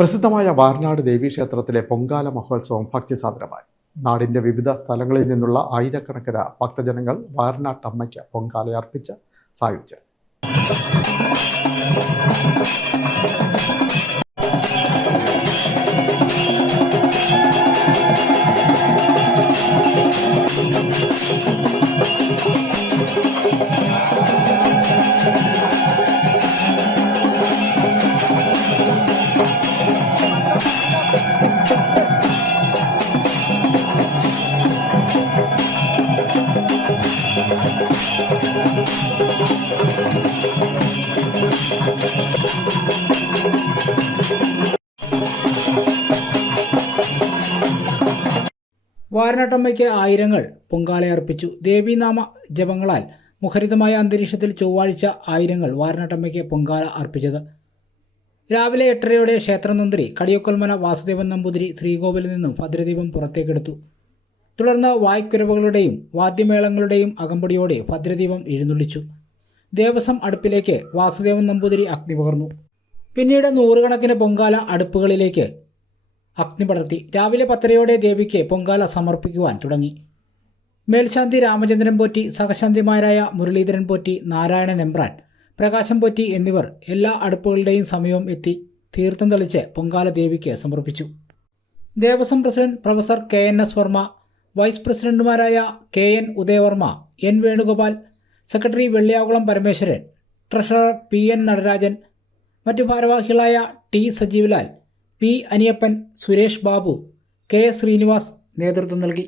പ്രസിദ്ധമായ വാർനാട് ദേവീക്ഷേത്രത്തിലെ പൊങ്കാല മഹോത്സവം ഭക്തിസാന്ദ്രമായി. നാടിന്റെ വിവിധ സ്ഥലങ്ങളിൽ നിന്നുള്ള ആയിരക്കണക്കിന് ഭക്തജനങ്ങൾ വാർനാട്ടമ്മയ്ക്ക് പൊങ്കാല അർപ്പിച്ച് സായുജ്യം. വാർനാട്ടമ്മയ്ക്ക് ആയിരങ്ങൾ പൊങ്കാലയർപ്പിച്ചു. ദേവീനാമ ജപങ്ങളാൽ മുഖരിതമായ അന്തരീക്ഷത്തിൽ ചൊവ്വാഴ്ച ആയിരങ്ങൾ വാർനാട്ടമ്മയ്ക്ക് പൊങ്കാല അർപ്പിച്ചത്. രാവിലെ 8:30 ക്ഷേത്രതന്ത്രി കടിയൊക്കൽമന വാസുദേവൻ നമ്പൂതിരി ശ്രീകോവിലിൽ നിന്നും ഭദ്രദീപം പുറത്തേക്കെടുത്തു. തുടർന്ന് വായ്ക്കുരവകളുടെയും വാദ്യമേളങ്ങളുടെയും അകമ്പടിയോടെ ഭദ്രദീപം എഴുന്നള്ളിച്ചു. ദേവസ്വം അടുപ്പിലേക്ക് വാസുദേവൻ നമ്പൂതിരി അഗ്നി പകർന്നു. പിന്നീട് നൂറുകണക്കിന് പൊങ്കാല അടുപ്പുകളിലേക്ക് അഗ്നി പടർത്തി. രാവിലെ 10:30 ദേവിക്ക് പൊങ്കാല സമർപ്പിക്കുവാൻ തുടങ്ങി. മേൽശാന്തി രാമചന്ദ്രൻ പോറ്റി, സഹശാന്തിമാരായ മുരളീധരൻ പോറ്റി, നാരായണൻ എമ്പ്രാൻ, പ്രകാശം പോറ്റി എന്നിവർ എല്ലാ അടുപ്പുകളുടെയും സമീപം എത്തി തീർത്ഥം തെളിച്ച് പൊങ്കാല ദേവിക്ക് സമർപ്പിച്ചു. Devaswom president professor KNS Varma, vice പ്രസിഡന്റുമാരായ KN Udayavarma, N Venugopal, secretary Velliyakulam Parameswaran, treasurer PN Natarajan, മറ്റു ഭാരവാഹികളായ T Sajeevlal, P Aniyappan, Suresh Babu, K Srinivas നേതൃത്വം നൽകി.